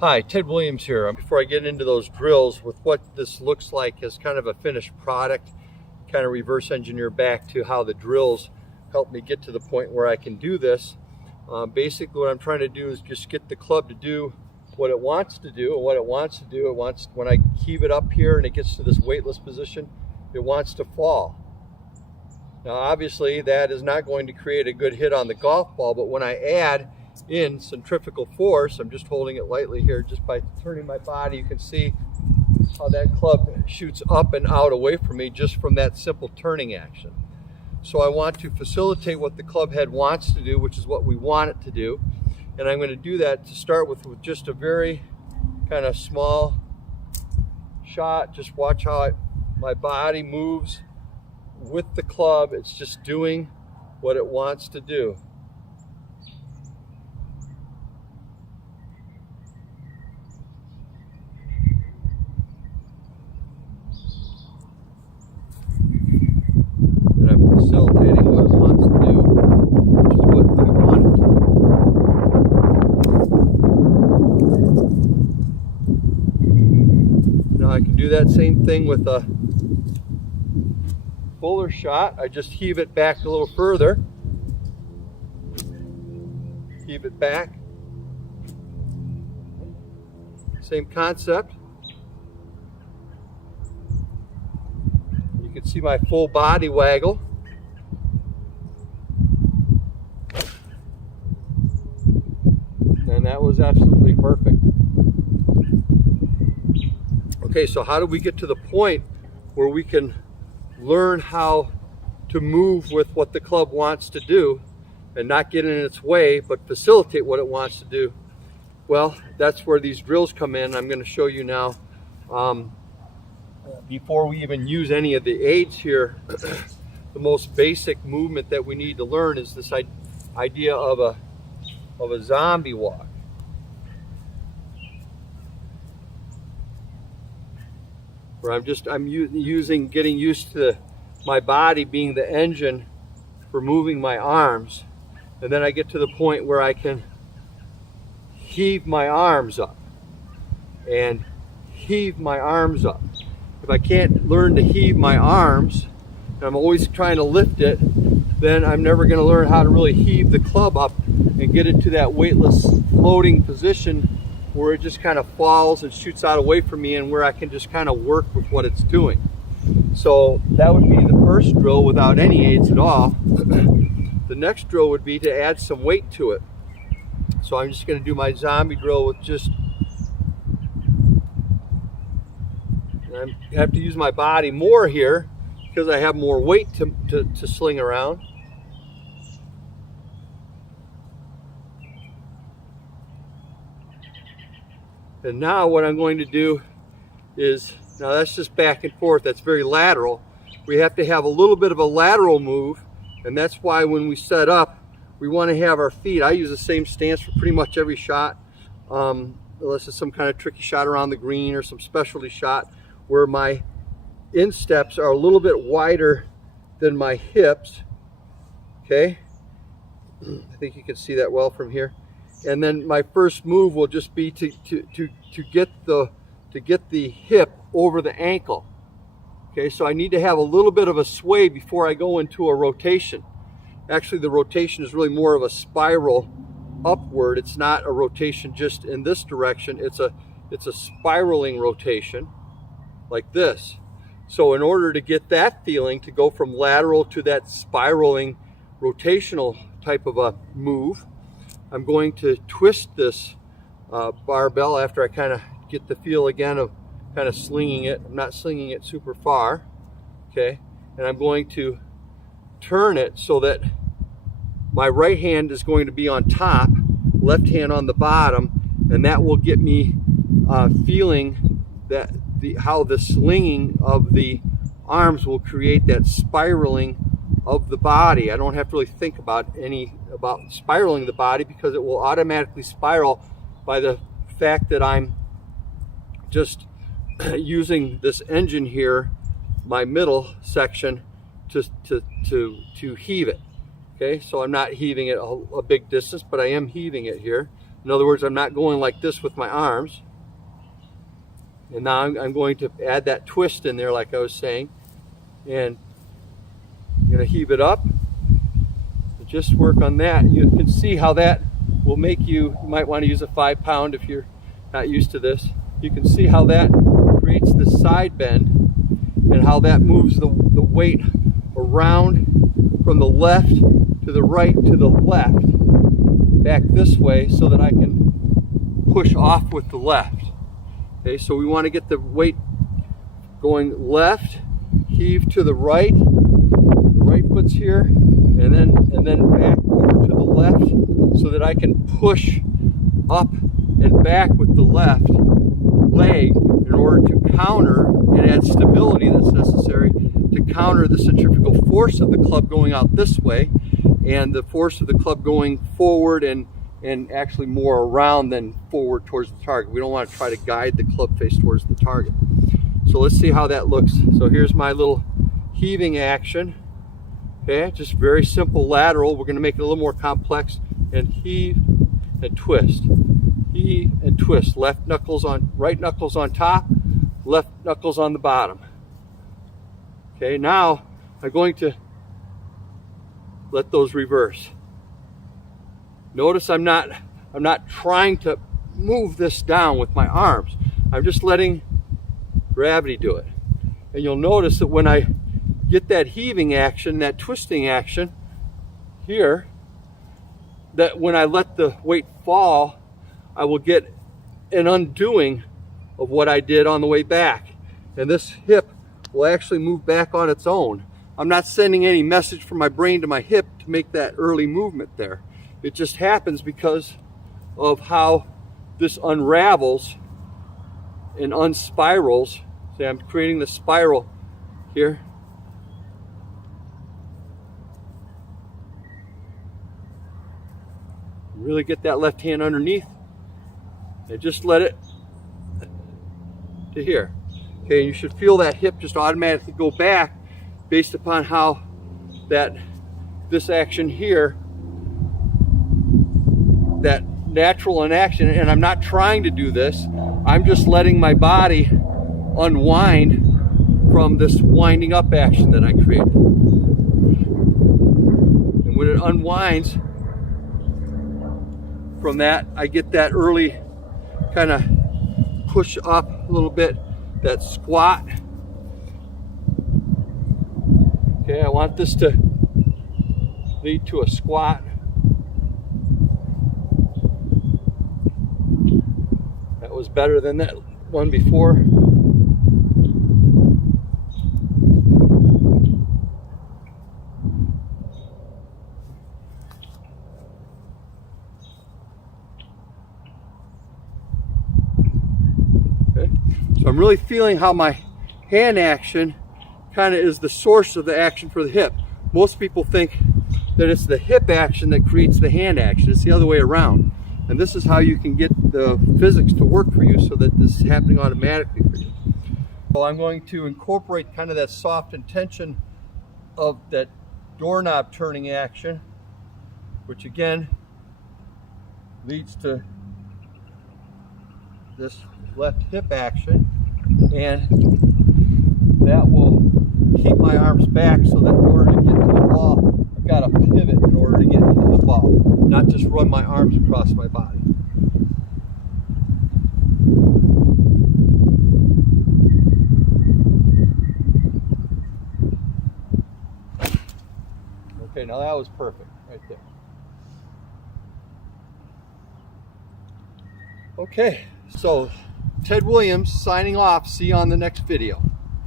Hi, Ted Williams here. Before I get into those drills with what this looks like as kind of a finished product, kind of reverse engineer back to how the drills help me get to the point where I can do this. Basically what I'm trying to do is just get the club to do what it wants to do, and what it wants to do, when I heave it up here and it gets to this weightless position, it wants to fall. Now obviously that is not going to create a good hit on the golf ball, but when I add in centrifugal force, I'm just holding it lightly here, just by turning my body, you can see how that club shoots up and out away from me just from that simple turning action. So I want to facilitate what the club head wants to do, which is what we want it to do, and I'm going to do that to start with just a very kind of small shot. Just watch how my body moves with the club. It's just doing what it wants to do. Facilitating what it wants to do, which is what I want it to do. Now I can do that same thing with a fuller shot. I just heave it back a little further. Heave it back. Same concept. You can see my full body waggle. And that was absolutely perfect. Okay, so how do we get to the point where we can learn how to move with what the club wants to do and not get in its way, but facilitate what it wants to do? Well, that's where these drills come in. I'm going to show you now. Before we even use any of the aids here, the most basic movement that we need to learn is this idea of a zombie walk. Where I'm getting used to my body being the engine for moving my arms, and then I get to the point where I can heave my arms up and heave my arms up. If I can't learn to heave my arms, and I'm always trying to lift it, then I'm never going to learn how to really heave the club up and get it to that weightless floating position where it just kind of falls and shoots out away from me, and where I can just kind of work with what it's doing. So that would be the first drill without any aids at all. The next drill would be to add some weight to it. So I'm just going to do my zombie drill with just, I have to use my body more here because I have more weight to sling around. And now what I'm going to do is, now that's just back and forth, that's very lateral. We have to have a little bit of a lateral move, and that's why when we set up, we want to have our feet, I use the same stance for pretty much every shot, unless it's some kind of tricky shot around the green or some specialty shot, where my insteps are a little bit wider than my hips. Okay, I think you can see that well from here. And then my first move will just be to get the hip over the ankle. Okay, so I need to have a little bit of a sway before I go into a rotation. Actually, the rotation is really more of a spiral upward. It's not a rotation just in this direction. It's a spiraling rotation like this. So in order to get that feeling, to go from lateral to that spiraling rotational type of a move, I'm going to twist this barbell after I kind of get the feel again of kind of slinging it. I'm not slinging it super far, okay? And I'm going to turn it so that my right hand is going to be on top, left hand on the bottom, and that will get me feeling that how the slinging of the arms will create that spiraling of the body. I don't have to really think about spiraling the body, because it will automatically spiral by the fact that I'm just using this engine here, my middle section, to heave it. Okay, so I'm not heaving it a big distance, but I am heaving it here. In other words, I'm not going like this with my arms. And now I'm going to add that twist in there like I was saying. And I'm going to heave it up. Just work on that. You can see how that will make you might want to use a 5-pound if you're not used to this. You can see how that creates the side bend and how that moves the weight around from the left to the right to the left back this way so that I can push off with the left. Okay, so we want to get the weight going left, heave to the right foot's here, and then back over to the left so that I can push up and back with the left leg in order to counter and add stability that's necessary to counter the centrifugal force of the club going out this way and the force of the club going forward and actually more around than forward towards the target. We don't want to try to guide the club face towards the target. So let's see how that looks. So here's my little heaving action. Okay, just very simple lateral. We're going to make it a little more complex. And heave and twist. Heave and twist. Left knuckles on, right knuckles on top, left knuckles on the bottom. Okay, now I'm going to let those reverse. Notice I'm not trying to move this down with my arms. I'm just letting gravity do it. And you'll notice that when I get that heaving action, that twisting action here, that when I let the weight fall, I will get an undoing of what I did on the way back. And this hip will actually move back on its own. I'm not sending any message from my brain to my hip to make that early movement there. It just happens because of how this unravels and unspirals. See, I'm creating the spiral here. Really get that left hand underneath and just let it to here. Okay, you should feel that hip just automatically go back based upon how this action here, that natural in action, and I'm not trying to do this, I'm just letting my body unwind from this winding up action that I created. And when it unwinds from that, I get that early kind of push up a little bit, that squat. Okay, I want this to lead to a squat. That was better than that one before. Okay, so I'm really feeling how my hand action kind of is the source of the action for the hip. Most people think that it's the hip action that creates the hand action. It's the other way around. And this is how you can get the physics to work for you so that this is happening automatically for you. So I'm going to incorporate kind of that soft intention of that doorknob turning action, which again leads to this left hip action, and that will keep my arms back so that in order to get to the ball, I've got to pivot in order to get into the ball, not just run my arms across my body. Okay, now that was perfect right there. Okay, so Ted Williams signing off. See you on the next video.